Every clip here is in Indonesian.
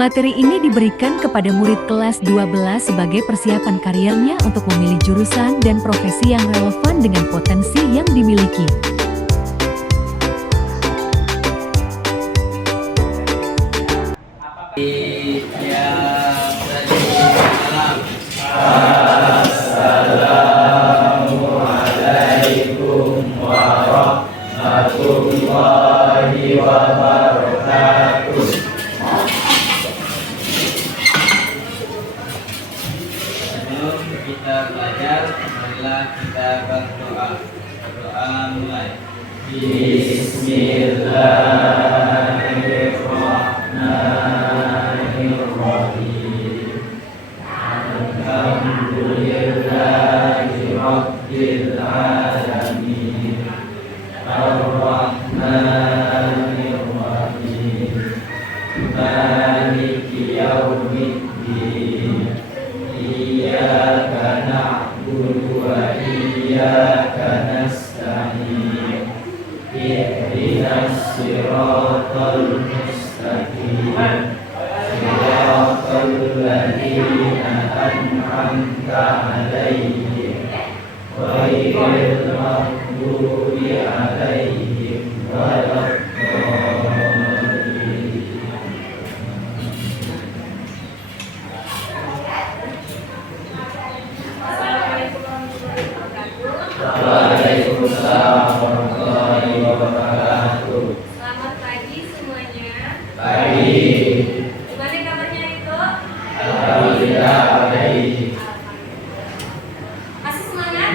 Materi ini diberikan kepada murid kelas 12 sebagai persiapan kariernya untuk memilih jurusan dan profesi yang relevan dengan potensi yang dimiliki. Assalamualaikum warahmatullahi wabarakatuh. Sebelum kita belajar, marilah kita berdoa. Berdoa mulai. Bismillahirrahmanirrahim. Alhamdulillahi rabbil alamin. Ar-Rahmanir Rahim. Maliki yaumiddin. Iyyaka na'budu wa iyyaka nasta'in. Ihdinas siratal mustaqim. Siratal ladzina an'amta 'alaihim ghairil maghdubi 'alaihim waladdallin. Waalaikumsalam warahmatullahi wabarakatuh. Selamat pagi semuanya. Baik. Gimana kabarnya itu? Alhamdulillah baik. Masih semangat?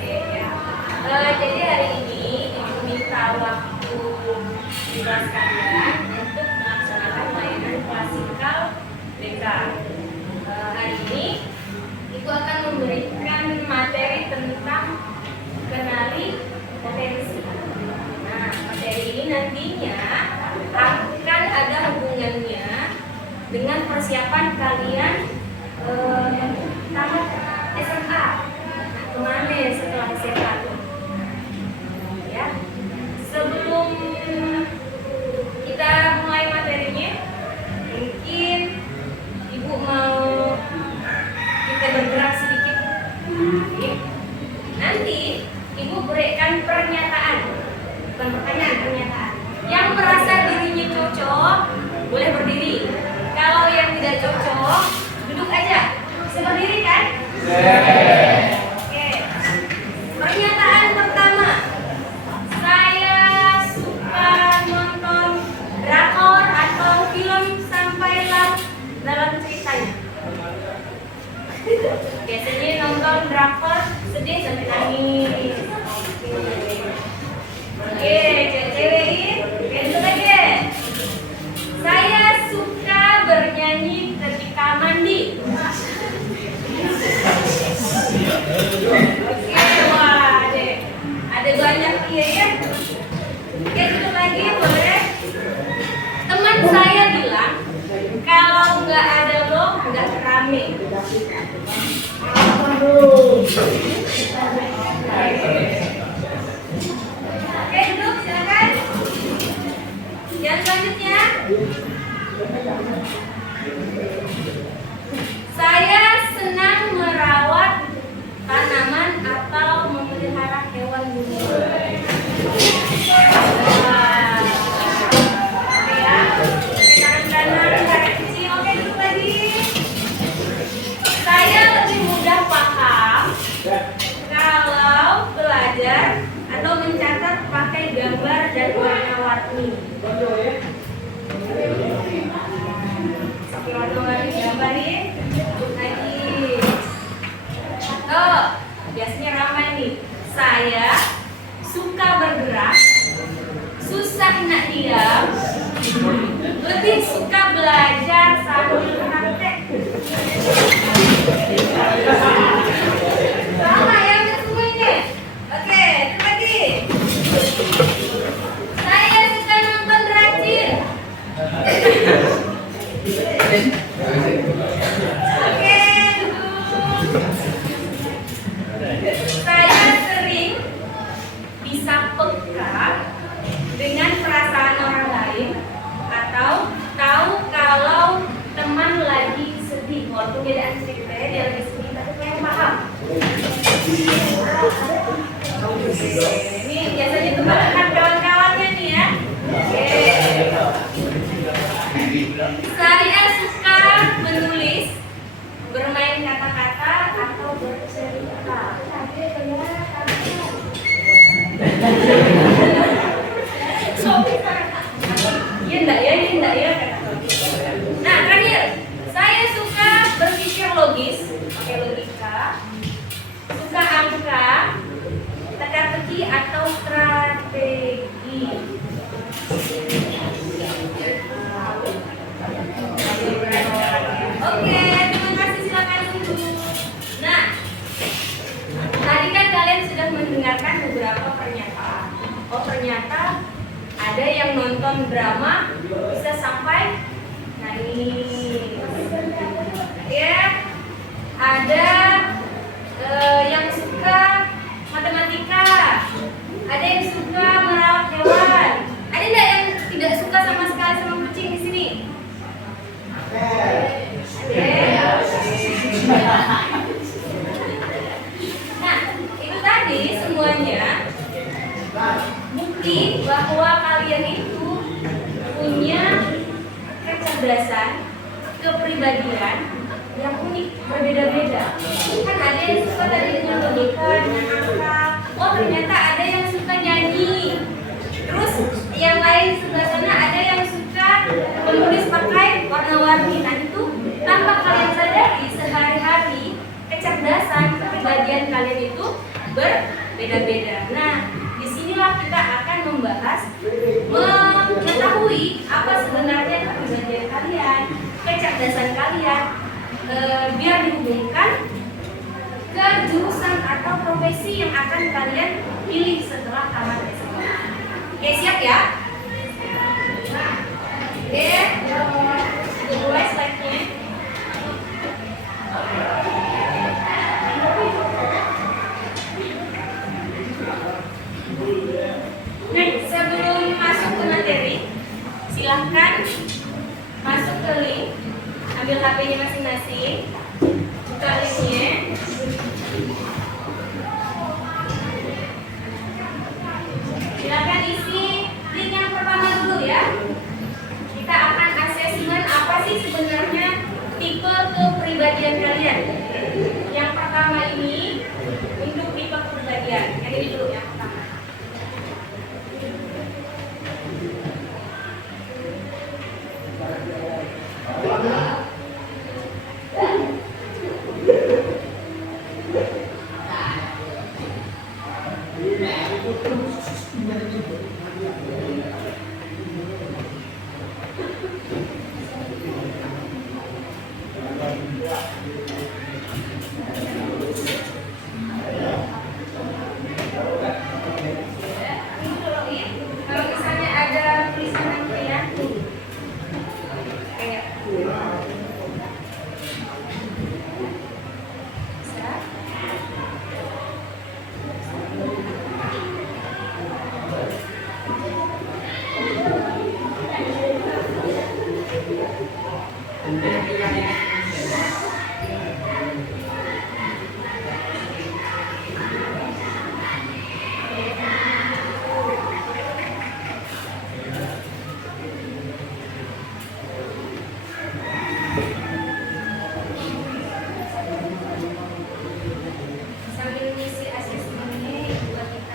Ya. Jadi hari ini Ibu minta waktu di kelas kalian untuk melaksanakan mainan klasikal BK. Hari ini Ibu akan memberikan materi tentang kenali potensi. Nah, materi ini nantinya akan ada hubungannya dengan persiapan kalian tamat SMA. Nah, kemana setelah SMA? Ya, sebelum kita mulai materinya, mungkin Ibu mau kita bergerak sedikit. Oke. Nanti Ibu berikan pernyataan, bukan pertanyaan, pernyataan. Yang merasa dirinya cocok boleh berdiri. Kalau yang tidak cocok duduk aja. Bisa berdiri kan? Oke. Pernyataan pertama, saya suka nonton drakor atau film sampai larut dalam ceritanya. Biasanya nonton drakor sedih sampai nangis. Oke, cewek-cewekin, duduk aja. Saya suka bernyanyi ketika mandi. Oke, wah, ada banyak iya ya. Oke, duduk lagi boleh. Teman saya bilang kalau nggak ada lo nggak rame. Oke, duduk silakan. Yang selanjutnya, saya senang merawat tanaman atau memelihara hewan bumi. Oke ya, tangan kanan, tangan kecil. Oke, duduk lagi. Saya lebih mudah paham kalau belajar atau mencatat pakai gambar dan warna-warni. Pakai warna-warni gambar nih. Lagi. Oh, biasanya ramai nih. Saya suka bergerak, susah nak diam, lebih suka belajar sambil praktek. Sama ya, semua ini. Oke, lagi. Saya suka nonton rajin. Oke, duduk. Saya sering bisa peka dengan perasaan orang lain atau Ini biasanya teman kawan-kawannya nih ya. Oke. Saya suka menulis, bermain kata-kata atau bercerita. Iya enggak ya, ini enggak ya. Nah, terakhir, saya suka berpikir logis, pakai logika, suka angka, teka-teki atau strategi. Oke, terima kasih, silakan duduk. Nah, tadi kan kalian sudah mendengarkan beberapa pernyataan. Oh, ternyata ada yang nonton drama bisa sampai nangis. Ya, ada yang suka matematika, ada yang suka merawat hewan, ada nggak yang tidak suka sama sekali sama kucing di sini? Nah, itu tadi semuanya bukti bahwa kalian itu punya kecerdasan, kepribadian yang unik, berbeda-beda. Kan ada yang suka tadi dengan logika, dengan angka. Oh, ternyata ada yang suka nyanyi. Terus yang lain sebelah sana ada yang suka menulis pakai warna-warni. Nah, itu tanpa kalian sadari sehari-hari kecerdasan, kepribadian kalian itu berbeda-beda. Nah, disinilah kita akan membahas, mengetahui apa sebenarnya kepribadian kalian, kecerdasan kalian, biar dihubungkan ke jurusan atau profesi yang akan kalian pilih setelah tamat SMA. Oke, siap ya? Oke, mulai slide-nya. Nah, sebelum masuk ke materi, silahkan masuk ke link, ambil HP-nya masing-masing, buka linknya. Silahkan isi link yang pertama dulu ya. Kita akan asesmen apa sih sebenarnya tipe kepribadian kalian. Yang pertama ini untuk tipe kepribadian, yang ini dulu yang pertama. Kalau misalnya ada tulisan yang kreatif, kayak bisa. Sambil ngisi asesmennya buat kita.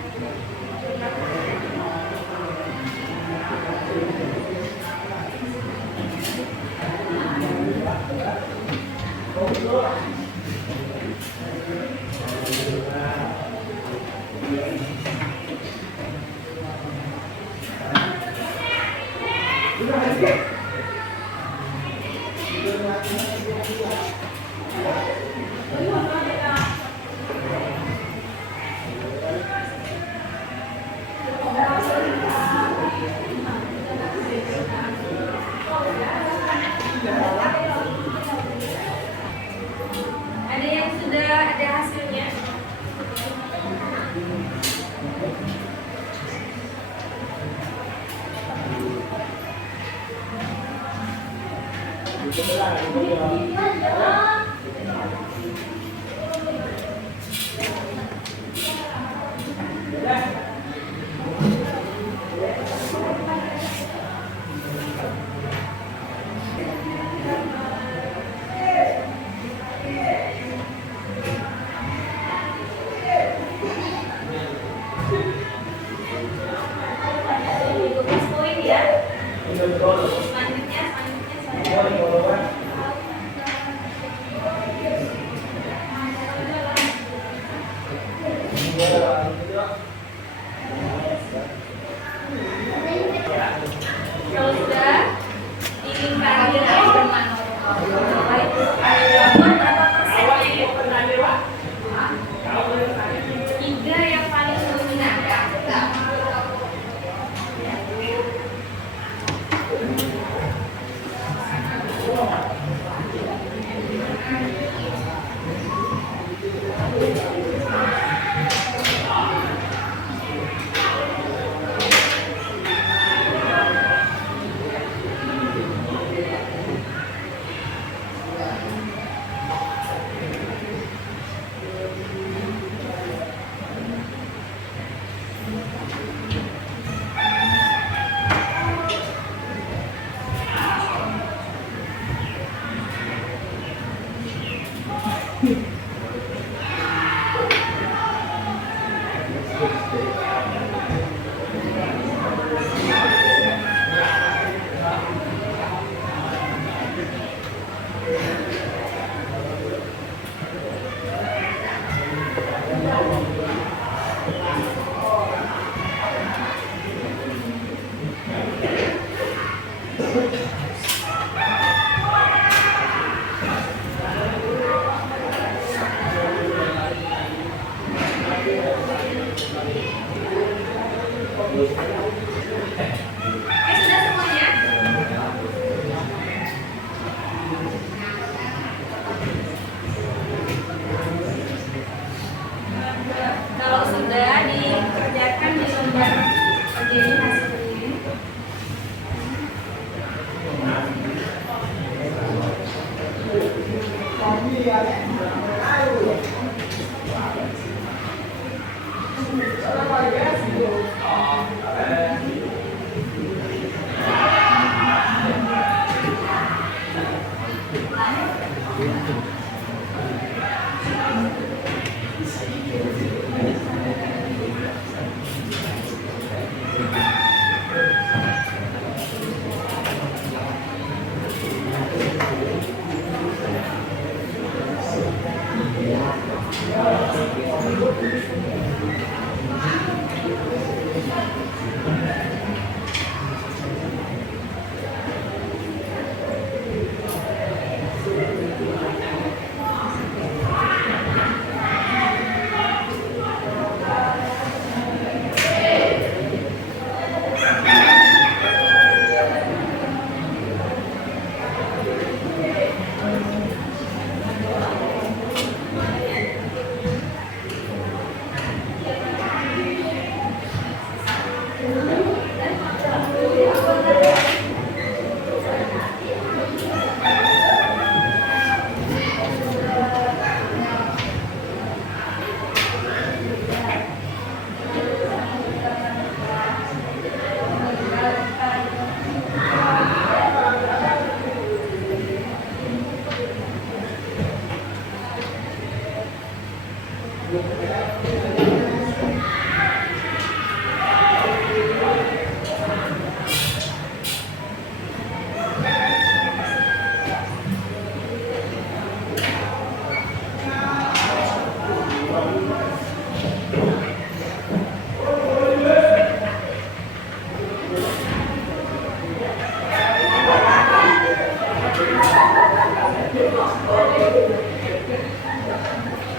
Ada yang sudah ada hasilnya? Sudah semuanya? Kalau sudah dikerjakan di lembar ini hasilnya.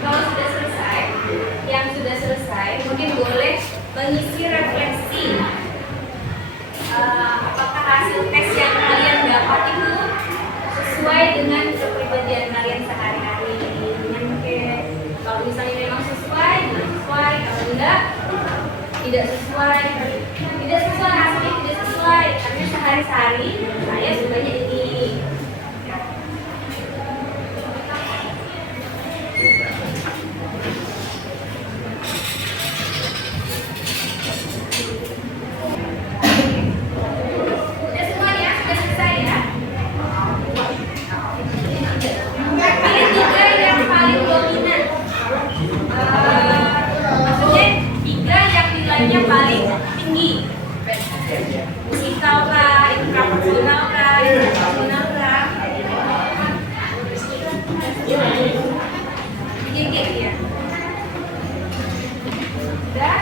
Kalau sudah selesai, yang sudah selesai mungkin boleh mengisi refleksi. Apakah hasil tes yang kalian dapat itu sesuai dengan kepribadian kalian sehari-hari? Mungkin kalau misalnya memang sesuai, sesuai. Kalau enggak, tidak sesuai. Tidak sesuai, hasilnya tidak sesuai. Karena sehari-hari saya sukanya ini. Paling tinggi musikal kah, internasional kah, internasional kah, bikin kayak ya. Udah.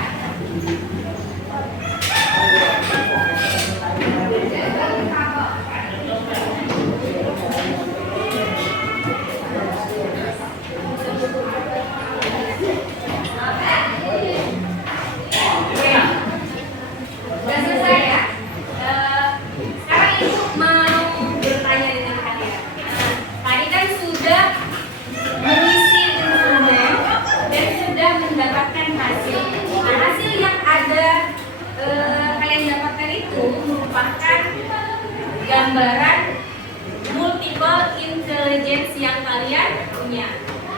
Gambaran multiple intelligence yang kalian punya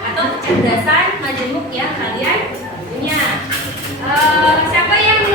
atau kecerdasan majemuk yang kalian punya. Siapa yang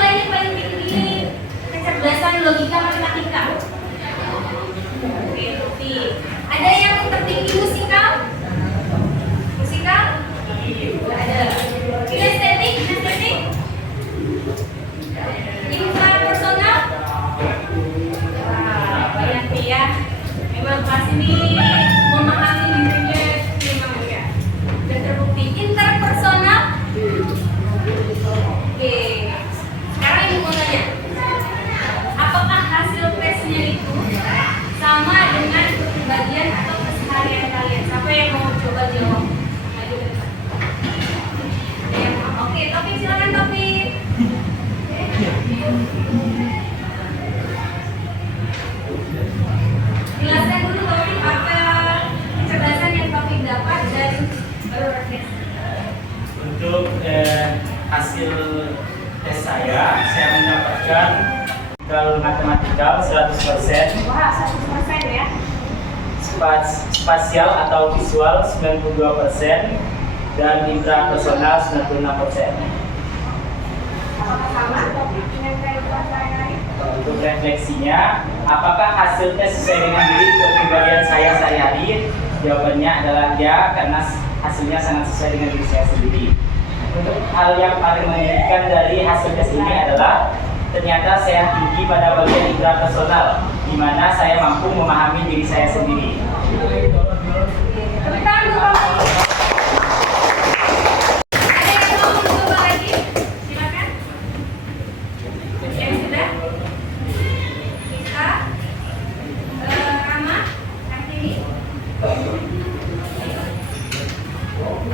saya mendapatkan kalau matematikal 100%, Wah, 100% ya. spasial atau visual 92%, dan intrapersonal 96%. Apakah sama dengan kayak saya lain? Untuk refleksinya, apakah hasilnya sesuai dengan diri kepribadian saya sehari-hari? Jawabannya adalah ya, karena hasilnya sangat sesuai dengan diri saya sendiri. Untuk hal yang paling mengejutkan dari hasil tes ini adalah ternyata saya tinggi pada bagian intrapersonal, di mana saya mampu memahami diri saya sendiri. Tepuk tangan dulu, Pak. Ada yang mau mencoba lagi? Silakan. Yang sudah? Kita, Rama, Kartini.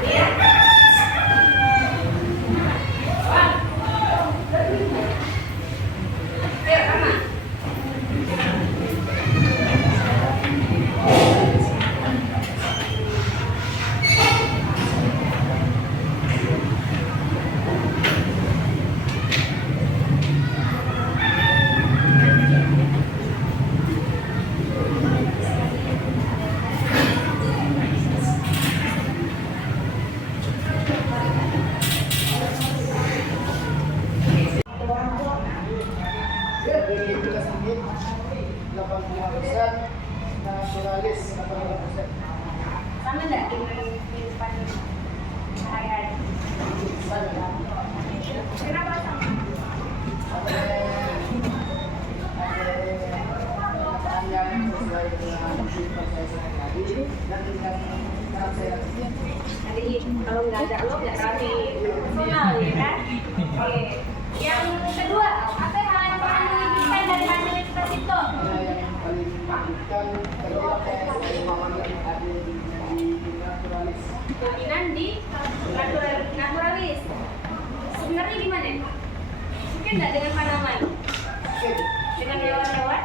Iya. Ayo, Rama. Dari kelas ini 85%, naturalis 80%. Sama enggak dengan kehidupan sehari-hari? Kenapa sama? Ada kenyataan yang sesuai dengan kehidupan saya sehari-hari dan dengan karakter saya. Jadi kalau nggak ada lo nggak rame personal ya kan? Oke. Yang kedua, apa hal yang paling mengejutkan dari hasil tes itu? Yang paling mengejutkan terlihat saya pemahaman yang ada di naturalis. Dominan di naturalis. Sebenarnya gimana? Mungkin nggak dengan tanaman, dengan hewan-hewan?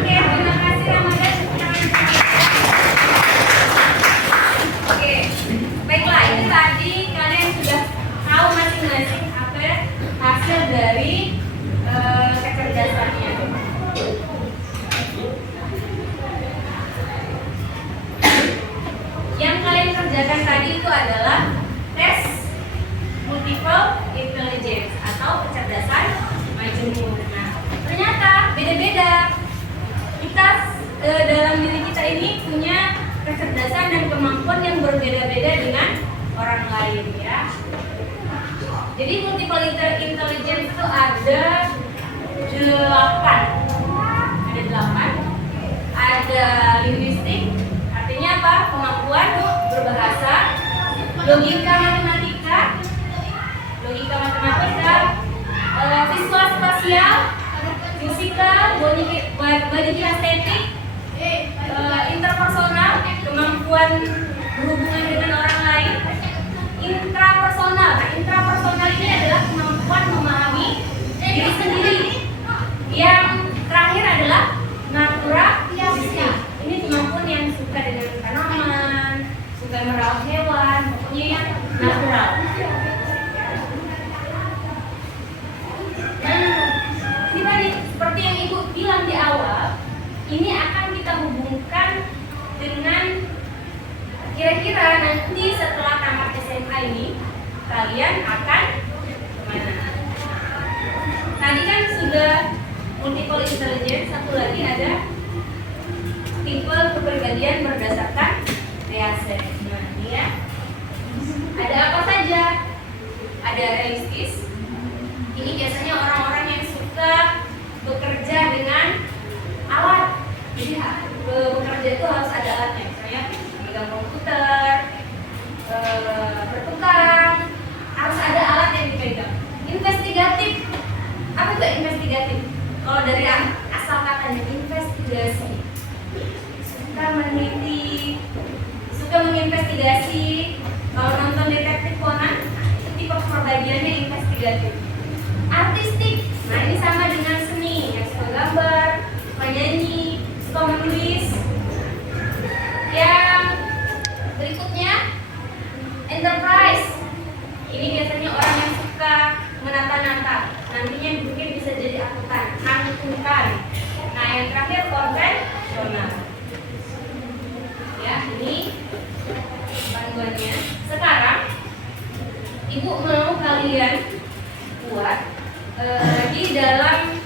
Oke, terima kasih Ramadan. Oke, baiklah, itu tadi kalian sudah tahu masing-masing apa hasil dari kecerdasannya. Yang kalian kerjakan tadi itu adalah tes multiple intelligence atau kecerdasan majemuk. Nah, ternyata beda-beda. Kita dalam diri kita ini punya kecerdasan dan kemampuan yang berbeda-beda dengan orang lain ya. Jadi multiple intelligence itu ada 8. Ada linguistik, artinya apa? Kemampuan berbahasa, logika matematika, visual spasial, fisikal, body kinestetik, interpersonal, kemampuan berhubungan dengan orang lain, intrapersonal. Nah, intrapersonal ini adalah kemampuan memahami diri sendiri. Yang terakhir adalah naturalistik. Ini kemampuan yang suka dengan tanaman, suka merawat hewan, pokoknya yang natural. Nah, ini tadi seperti yang Ibu bilang di awal, ini akan kita hubungkan dengan kira-kira nanti setelah tamat SMA ini kalian akan kemana? Tadi kan sudah multiple intelligence, satu lagi ada tipe kepribadian berdasarkan reaksi. Nah, ini ya. Ada apa saja? Ada realistis. Ini biasanya orang-orang yang suka bekerja dengan alat. Jadi bekerja itu harus ada alatnya. Misalnya megang komputer, bertukang, harus ada alat yang dipegang. Investigatif. Apa itu investigatif? Kalau dari asal katanya investigasi, suka meneliti, suka menginvestigasi. Kalau nonton detektif Conan, itu tipe kepribadiannya investigatif. Artistik, nah ini sama dengan seni, yang suka gambar, suka nyanyi, suka menulis. Yang berikutnya enterprise, ini Ibu mau kalian buat di dalam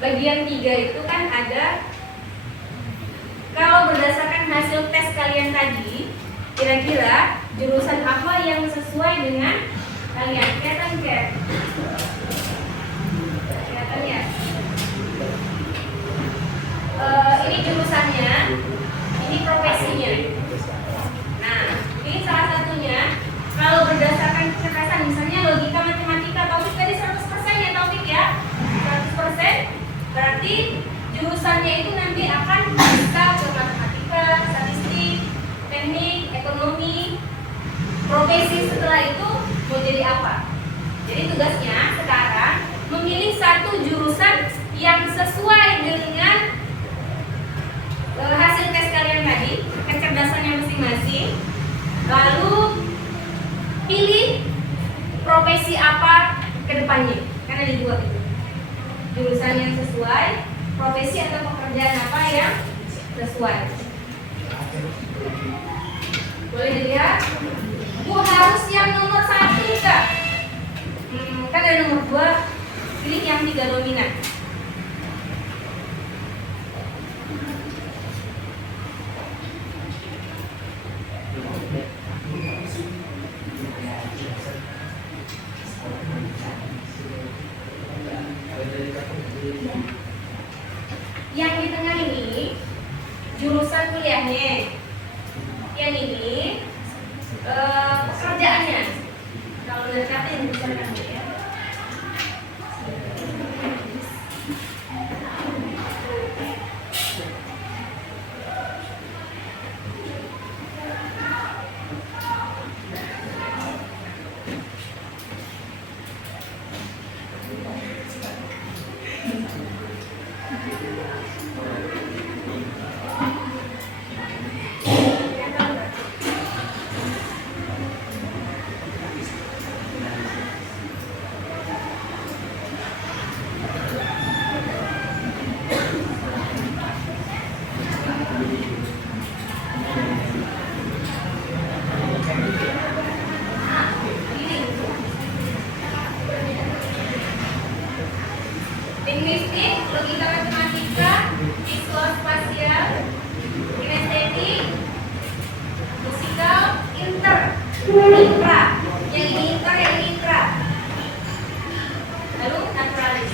bagian 3 itu kan ada, kalau berdasarkan hasil tes kalian tadi, kira-kira jurusan apa yang sesuai dengan kalian? Kelihatan ya? Kelihatan ya? Ini jurusannya, ini profesinya. Nah, ini salah satunya. Kalau berdasarkan kecerdasan, misalnya logika matematika, Taufik tadi 100% ya Taufik ya? 100%, berarti jurusannya itu nanti akan bisa ke matematika, statistik, teknik, ekonomi. Profesi setelah itu mau jadi apa? Jadi tugasnya sekarang memilih satu jurusan yang sesuai dengan hasil tes kalian tadi, kecerdasannya masing-masing. Lalu pilih profesi apa ke depannya, karena ada 2 itu. Jurusan yang sesuai, profesi atau pekerjaan apa yang sesuai. Boleh dilihat? Bu, harus yang nomor 1 enggak? Kan ada nomor 2, pilih yang 3 dominan. Yang di tengah ini jurusan kuliahnya, yang ini pekerjaannya. Kalau dari kata yang dibicarakan ya. Linguistik, logika matematika, visual spasial, kinestetik, musikal, intra. Yang ini intra, yang ini intra. Lalu naturalis.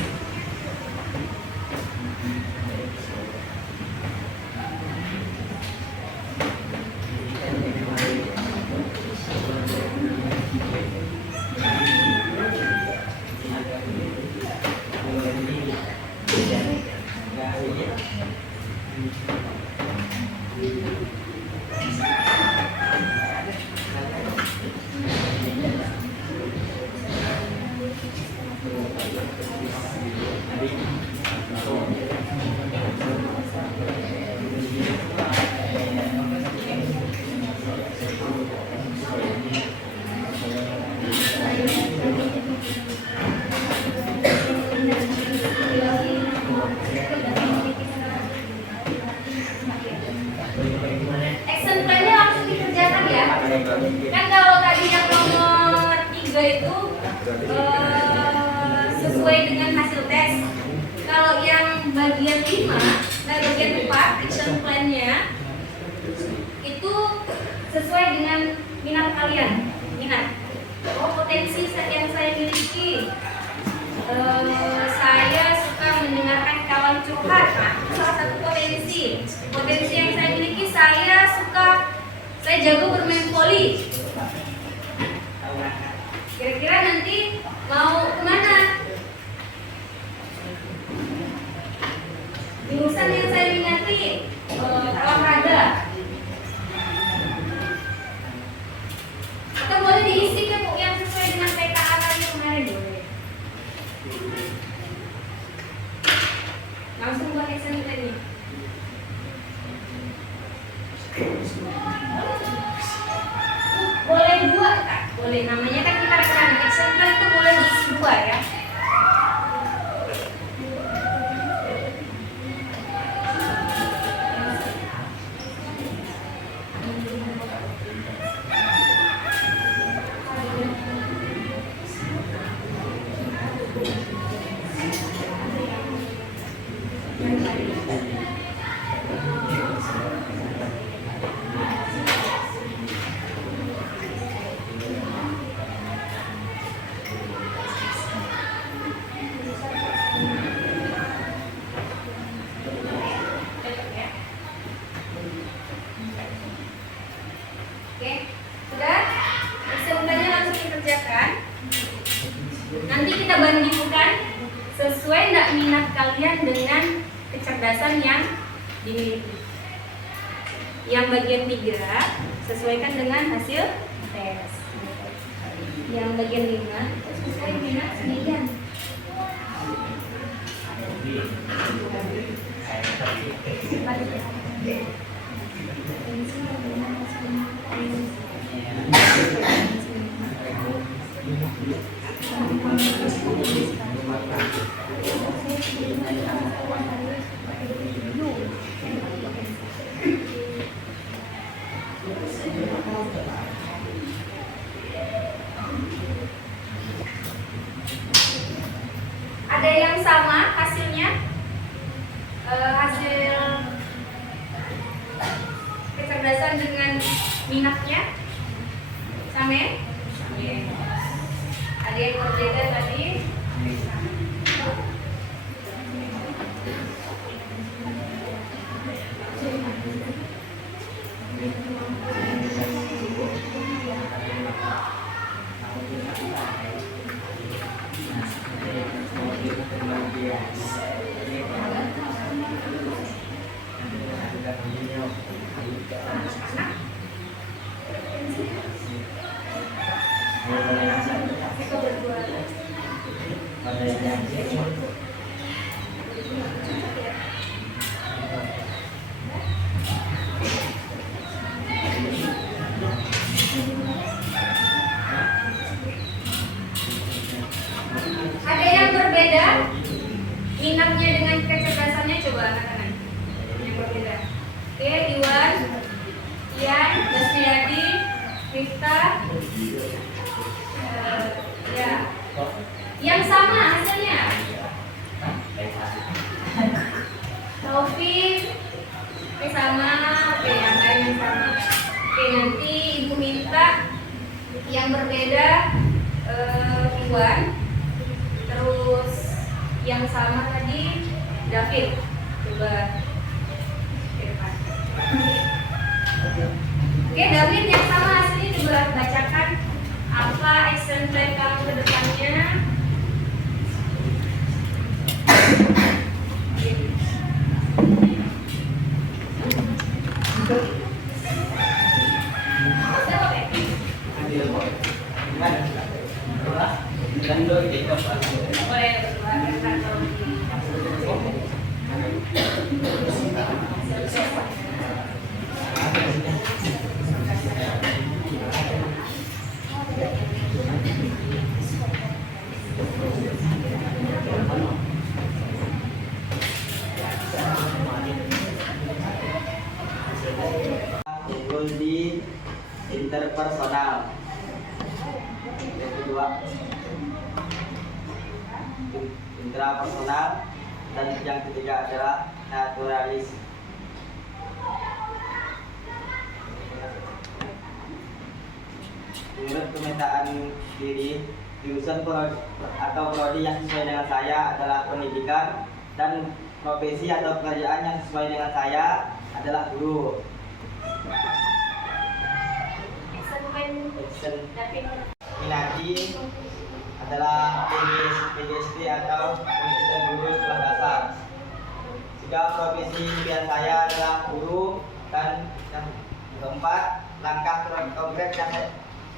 Action plan-nya langsung dikerjakan ya. Kan kalau tadi yang nomor 3 itu sesuai dengan hasil tes. Kalau yang bagian 5, nah bagian 4 action plan-nya itu sesuai dengan minat kalian. Minat. Oh, potensi yang saya miliki. Saya suka mendengarkan kawan curhat. Nah, itu salah satu potensi. Potensi yang saya miliki, saya jago bermain voli. Kira-kira nanti mau kemana? Jurusan yang saya minati olahraga. Atau boleh diisi ke Bu yang sesuai dengan PKA tadi kemarin. Langsung buat action plan-nya. Boleh 2 Kak? Boleh, namanya kan kita rencana action plan itu boleh diisi 2 ya. minat kalian dengan kecerdasan yang dimiliki. Yang bagian 3 sesuaikan dengan hasil tes. Yang bagian 5 sesuai minat kalian. Ada yang sama hasilnya? Hasil kecerdasan dengan minatnya sama? Ada yang berbeda tadi? Ada yang berbeda minatnya dengan kecerdasannya, coba anak-anak yang berbeda. Oke, Iwan, Ian, Basriadi, Rifta, ya. Yang sama hasilnya Taufik, oke sama, oke yang lain yang sama. Oke, nanti ibu minta yang berbeda Iwan, terus yang sama tadi David, coba ke depan. Oke, David yang sama hasilnya coba bacakan apa action plan kamu ke depannya. Unggul di interpersonal. Yang kedua intrapersonal, dan yang ketiga adalah naturalis. Menurut pemetaan diri, jurusan atau prodi yang sesuai dengan saya adalah pendidikan, dan profesi atau pekerjaan yang sesuai dengan saya adalah guru. Minati adalah PGSD atau pendidikan guru sekolah dasar. Jika profesi impian saya adalah guru, dan yang keempat, langkah konkret yang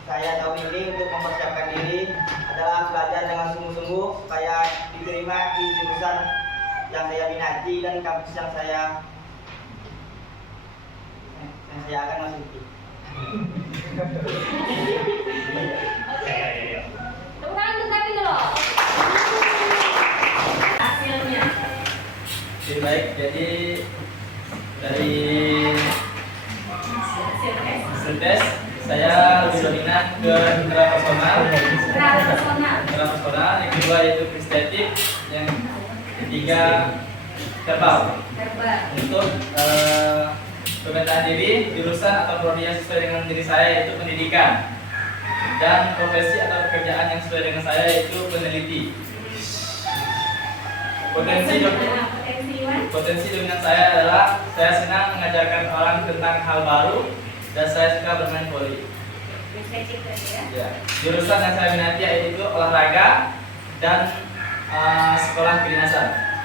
saya tahun ini untuk mempersiapkan diri adalah belajar dengan sungguh-sungguh supaya diterima di jurusan yang saya minati dan kampus yang saya akan masuki. Tepuk tangan untuk David dulu. Hasilnya. Oke, baik, jadi dari hasil tes saya lebih dominan ke intrapersonal, yang kedua yaitu estetik, yang ketiga verbal. Untuk pemetaan diri, jurusan atau prodi yang sesuai dengan diri saya yaitu pendidikan, dan profesi atau pekerjaan yang sesuai dengan saya yaitu peneliti. Potensi dominan saya adalah saya senang mengajarkan orang tentang hal baru, dan saya suka bermain voli. Ya. Jurusan yang saya minati yaitu olahraga dan sekolah kedinasan.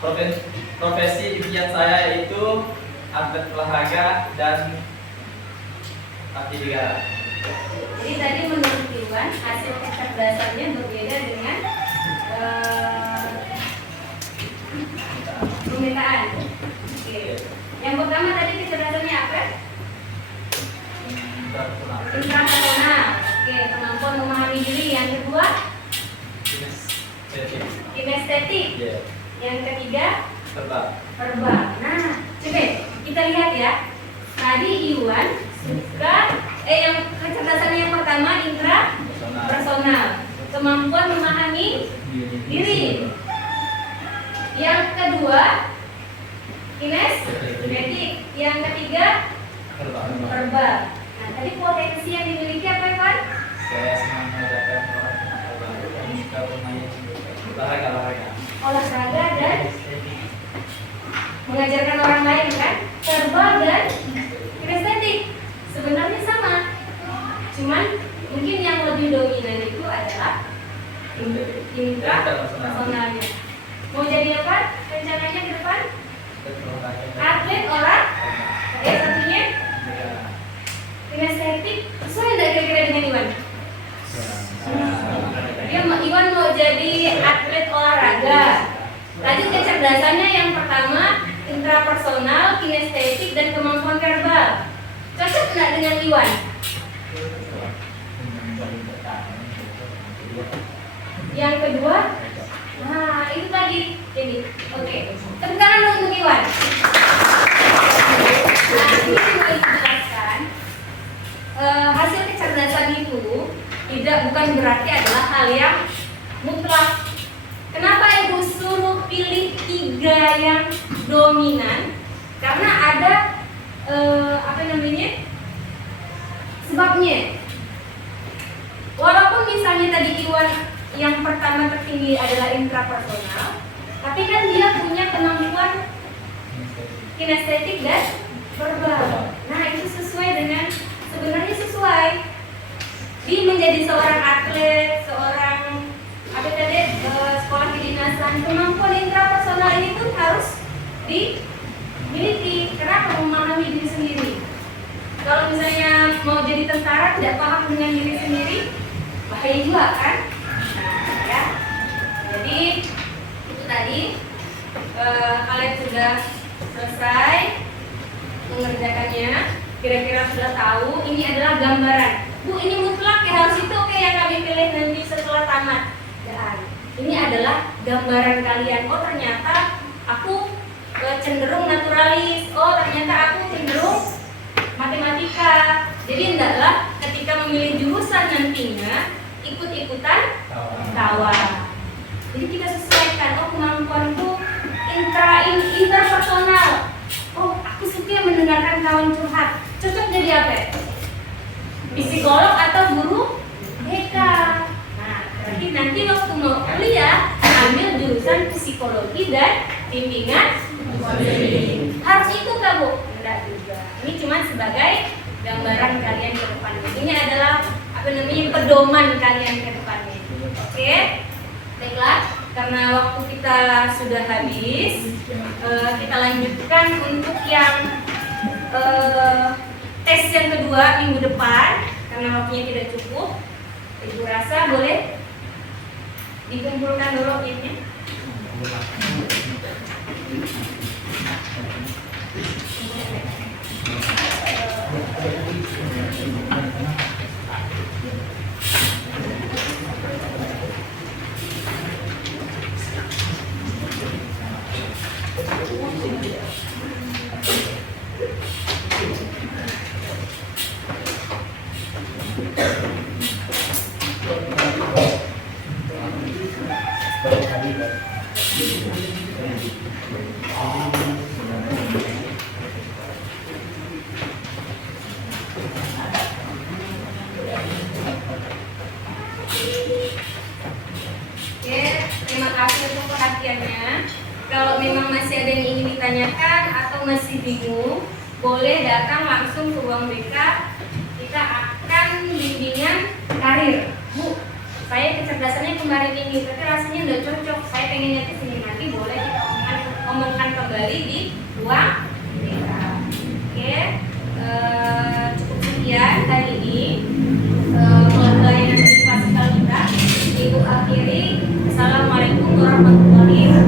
Profesi impian saya yaitu atlet olahraga dan abdi negara. Jadi tadi menurut Iwan hasil kecerdasannya berbeda dengan permintaan. Oke. Yang pertama tadi kecerdasannya apa? Intrapersonal. Oke, kemampuan memahami diri. Yang kedua, kinestetik. Yang ketiga, verbal. Nah, coba kita lihat ya. Tadi Iwan suka yang kecerdasannya yang pertama intrapersonal, kemampuan memahami diri. Yang kedua, kinestetik. Yang ketiga, verbal. Nah, tadi potensi yang dimiliki apa, Iwan? Saya senang mengajarkan orang dan suka bermain olahraga. Olahraga dan mengajarkan orang lain kan? Verbal dan kinestetik sebenarnya sama, cuman mungkin yang lebih dominan itu adalah intrapersonalnya. Mau jadi apa rencananya ke depan? Atlet olahraga. Yang satunya kinestetik. Sesuai nggak kira-kira dengan Iwan? Iwan mau jadi atlet olahraga. Tadi kecerdasannya yang pertama intrapersonal, kinestetik, dan kemampuan verbal. Cocok nggak dengan Iwan? Yang kedua, nah itu tadi ini. Oke, tepuk tangan dulu untuk Iwan. Nah ini mau dijelaskan. Hasil kecerdasan itu bukan berarti adalah hal yang mutlak. Kenapa Ibu suruh pilih 3 yang dominan? Karena ada sebabnya. Walaupun misalnya tadi Iwan yang pertama tertinggi adalah intrapersonal, tapi kan dia punya kemampuan kinestetik dan verbal. Nah itu sesuai dengan, sebenarnya sesuai. Dia menjadi seorang atlet, seorang sekolah kedinasan, kemampuan intrapersonal ini pun harus dimiliki. Kenapa? Memahami diri sendiri. Kalau misalnya mau jadi tentara tidak paham dengan diri sendiri, bahaya juga kan? Nah, ya. Jadi itu tadi kalian sudah selesai mengerjakannya. Kira-kira sudah tahu. Ini adalah gambaran. Bu, ini mutlak ya, harus itu oke yang kami pilih nanti setelah tamat. Dan ini adalah gambaran kalian. Oh ternyata aku cenderung naturalis. Oh ternyata aku cenderung matematika. Jadi hendaklah ketika memilih jurusan nantinya ikut-ikutan kawan. Jadi kita sesuaikan. Oh kemampuanku interpersonal. Oh aku suka mendengarkan kawan curhat. Cocok jadi apa? Psikolog atau guru BK. Nah, berarti nanti waktu mau kuliah ambil jurusan psikologi dan bimbingan konseling. Harus itu nggak Bu? Enggak juga. Ini cuma sebagai gambaran kalian ke depannya. Ini adalah pedoman kalian ke depannya. Oke? Baiklah, karena waktu kita sudah habis, kita lanjutkan untuk yang tes yang kedua minggu depan. Karena waktunya tidak cukup, Ibu rasa boleh dikumpulkan dulu ini. Terima kasih untuk perhatiannya. Kalau memang masih ada yang ingin ditanyakan atau masih bingung, boleh datang langsung ke ruang BK. Kita akan bimbingan karir. Bu, saya kecerdasannya kemarin ini, tapi rasanya udah cocok. Saya pengennya ke sini, nanti boleh kita omongkan momonkan kembali di ruang BK. Oke, cukup sekian hari ini pelajaran motivasi kita. Ibu akhiri. Assalamualaikum warahmatullahi wabarakatuh.